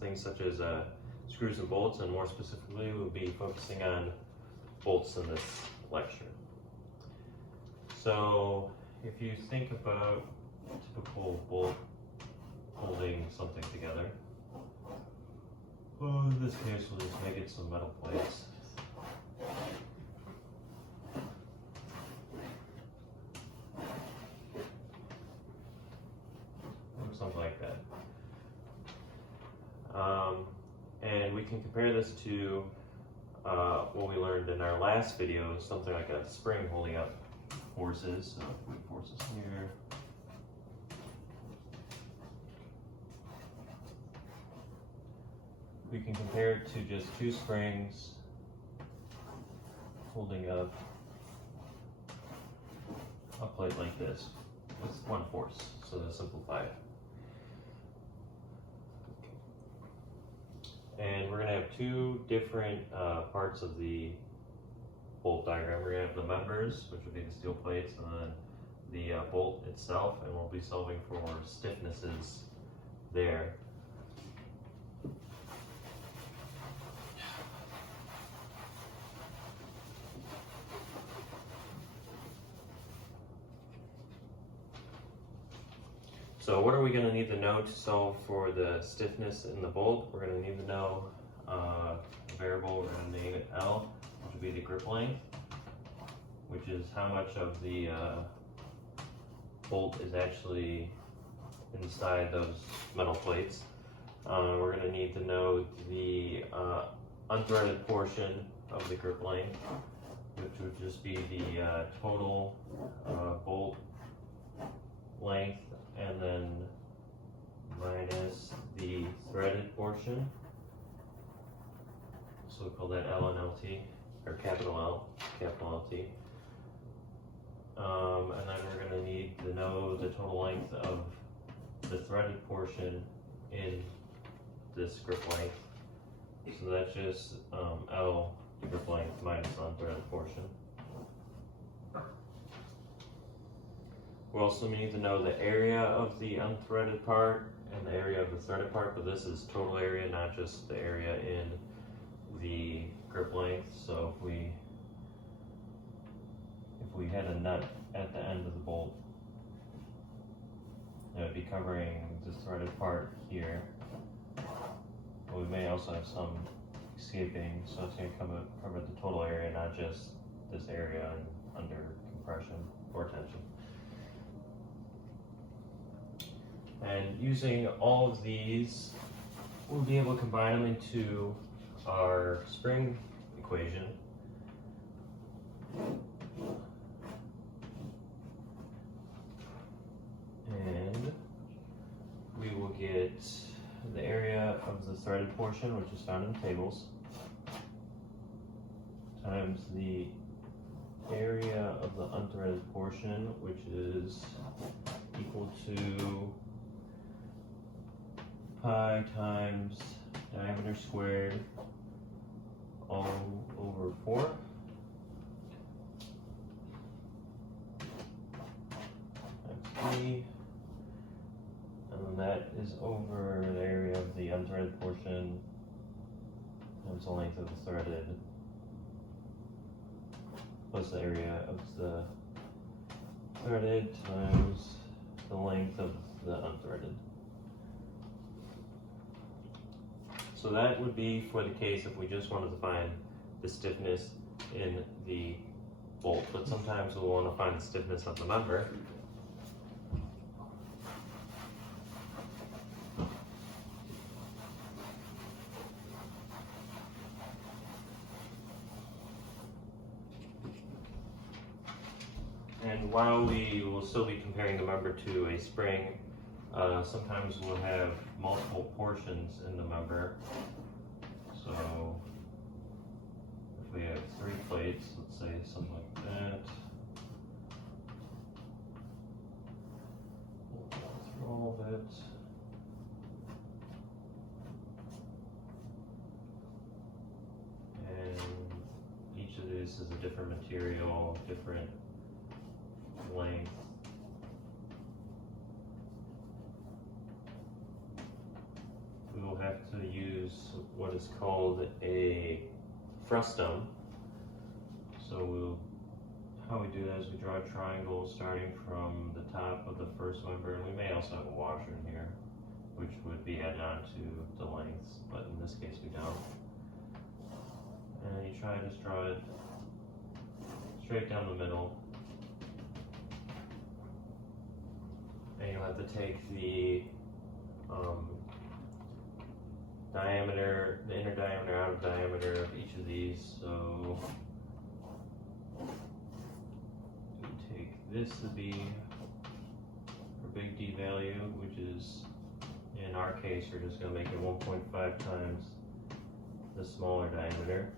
things such as screws and bolts, and more specifically we'll be focusing on bolts in this lecture. So if you think about a typical bolt holding something together, in this case we'll just make it some metal plates. Or something like that. And we can compare this to what we learned in our last video, something like a spring holding up forces. So if we forces here, we can compare it to just two springs holding up a plate like this with one force. So to simplify it. And we're going to have two different parts of the bolt diagram. We're going to have the members, which will be the steel plates, and then the bolt itself, and we'll be solving for stiffnesses there. So what are we going to need to know to solve for the stiffness in the bolt? We're going to need to know a variable. We're going to name it L, which will be the grip length, which is how much of the bolt is actually inside those metal plates. We're going to need to know the unthreaded portion of the grip length, which would just be the total bolt length, and then minus the threaded portion. So we'll call that L and LT, or capital L, capital LT. And then we're going to need to know the total length of the threaded portion in this grip length. So that's just L grip length minus the unthreaded portion. We also need to know the area of the unthreaded part and the area of the threaded part, but this is total area, not just the area in the grip length. So if we had a nut at the end of the bolt, it would be covering the threaded part here. But we may also have some escaping, so it's going to cover the total area, not just this area under compression or tension. And using all of these, we'll be able to combine them into our spring equation. And we will get the area of the threaded portion, which is found in tables, times the area of the unthreaded portion, which is equal to pi times diameter squared all over 4. Times E. And then that is over the area of the unthreaded portion times the length of the threaded plus the area of the threaded times the length of the unthreaded. So that would be for the case if we just wanted to find the stiffness in the bolt, but sometimes we'll want to find the stiffness of the member. And while we will still be comparing the member to a spring, sometimes we'll have multiple portions in the member. So if we have 3 plates, let's say something like that, we'll go through all of it. And each of these is a different material, different length. We will have to to use what is called a frustum. So how we do that is we draw a triangle starting from the top of the first member, and we may also have a washer in here, which would be added on to the lengths, but in this case we don't. And you try to just draw it straight down the middle. And you'll have to take the diameter, the inner diameter out of diameter of each of these. So you take this to be our big D value, which is, in our case, we're just going to make it 1.5 times the smaller diameter.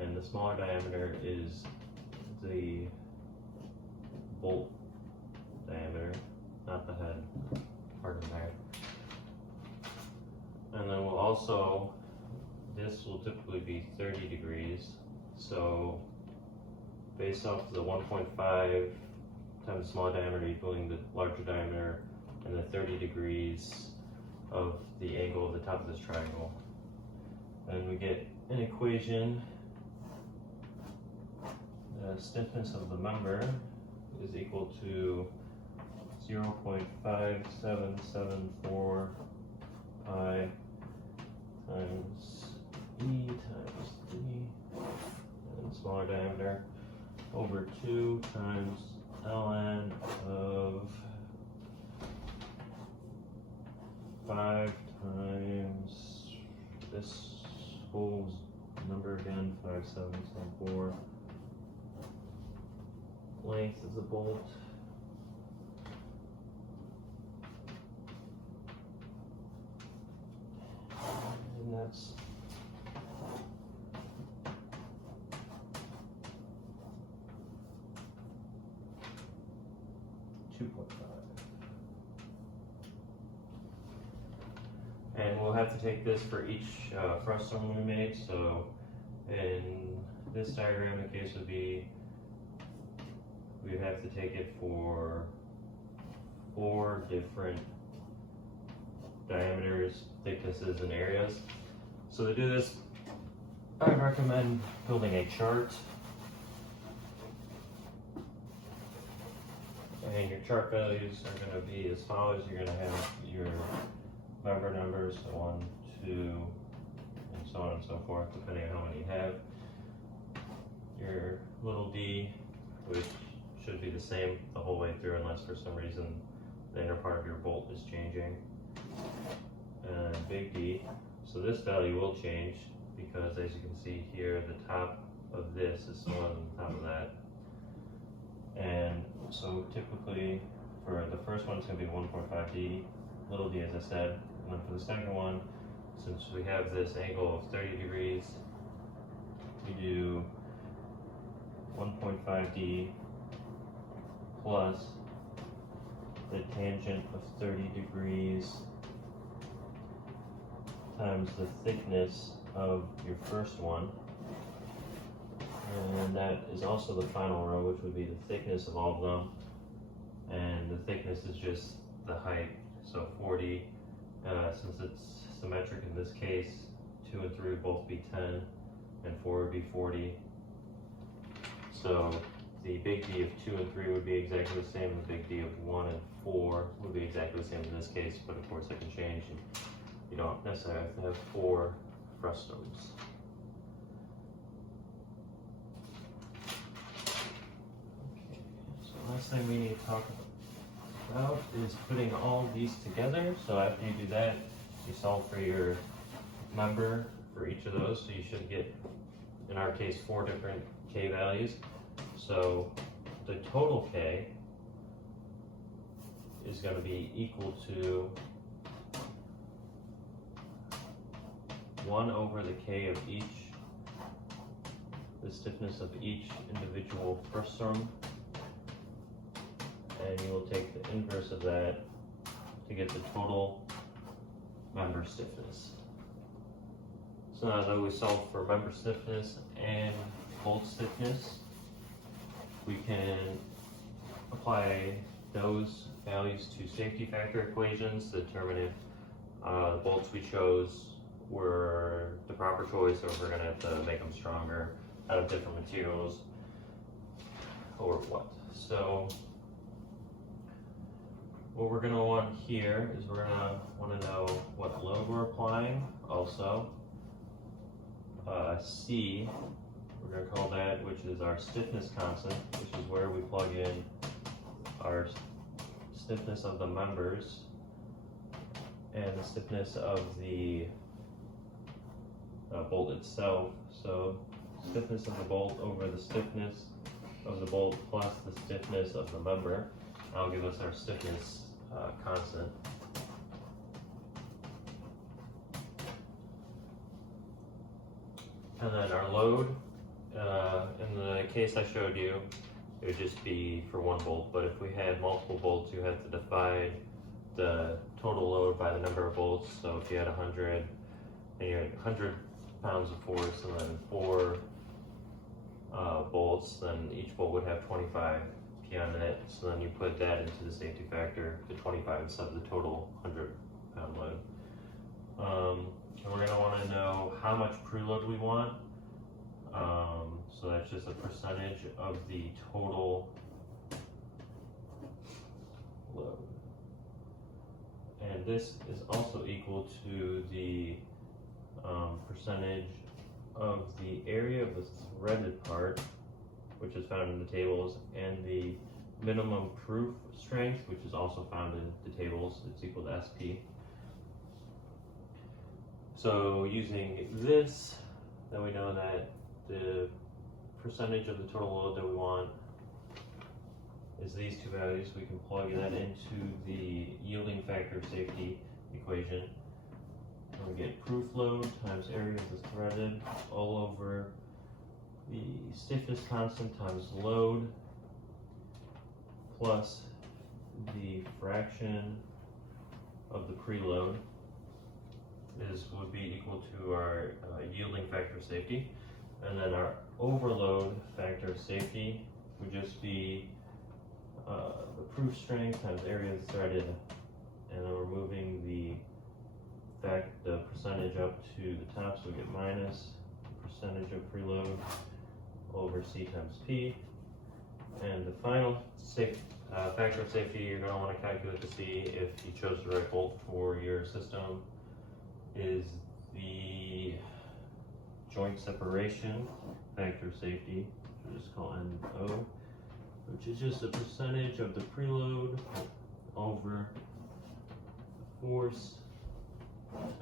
And the smaller diameter is the bolt diameter, not the head part of there. And then we'll also, this will typically be 30 degrees. So based off the 1.5 times the smaller diameter equaling the larger diameter, and the 30 degrees of the angle of the top of this triangle. And we get an equation. The stiffness of the member is equal to 0.5774 pi times E times D, and smaller diameter, over 2 times ln of 5 times this whole number again, 5774, length of the bolt, and that's 2.5. And we'll have to take this for each frustum we made. So in this diagram, the case would be we'd have to take it for 4 different diameters, thicknesses, and areas. So to do this, I recommend building a chart. And your chart values are going to be as follows. You're going to have your member numbers, 1, 2, and so on and so forth, depending on how many you have. Your little d, which should be the same the whole way through unless for some reason the inner part of your bolt is changing. And big D, so this value will change because as you can see here, the top of this is smaller than the top of that. And so typically for the first one it's going to be 1.5D, little d as I said, and then for the second one, since we have this angle of 30 degrees, we do 1.5D plus the tangent of 30 degrees times the thickness of your first one, and that is also the final row, which would be the thickness of all of them, and the thickness is just the height, so 40, since it's symmetric in this case, 2 and 3 would both be 10, and 4 would be 40, so the big D of 2 and 3 would be exactly the same, the big D of 1 and 4 would be exactly the same in this case, but of course it can change. You don't necessarily have to have 4 frustums. Okay, so last thing we need to talk about is putting all these together. So after you do that, you solve for your member for each of those. So you should get, in our case, 4 different K values. So the total K is going to be equal to 1 over the K of each, the stiffness of each individual frustum, and you will take the inverse of that to get the total member stiffness. So now that we solve for member stiffness and bolt stiffness, we can apply those values to safety factor equations to determine if The bolts we chose were the proper choice, or we're gonna have to make them stronger out of different materials, or what. So what we're gonna want here is we're gonna wanna know what load we're applying also. C, we're gonna call that, which is our stiffness constant, which is where we plug in our stiffness of the members and the stiffness of the bolt itself. So stiffness of the bolt over the stiffness of the bolt plus the stiffness of the member. That'll give us our stiffness constant. And then our load, in the case I showed you, it would just be for one bolt, but if we had multiple bolts, you have to divide the total load by the number of bolts. So if you had 100, and you had 100 pounds of force, and then 4 bolts, then each bolt would have 25 on it. So then you put that into the safety factor, the 25 instead of the total 100-pound load. And we're gonna wanna know how much preload we want. So that's just a percentage of the total load. And this is also equal to the percentage of the area of the threaded part, which is found in the tables, and the minimum proof strength, which is also found in the tables. It's equal to SP. So using this, then we know that the percentage of the total load that we want is these two values. We can plug that into the yielding factor of safety equation. And we get proof load times area of the threaded all over the stiffness constant times load plus the fraction of the preload would be equal to our yielding factor of safety. And then our overload factor of safety would just be the proof strength times area of the threaded, and then we're moving the percentage up to the top, so we get minus the percentage of preload over C times P. And the final factor of safety you're going to want to calculate to see if you chose the right bolt for your system is the joint separation factor of safety, which we'll just call NO, which is just a percentage of the preload over force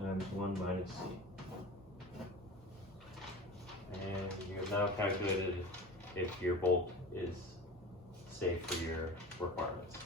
times 1 minus C. And you have now calculated if your bolt is safe for your requirements.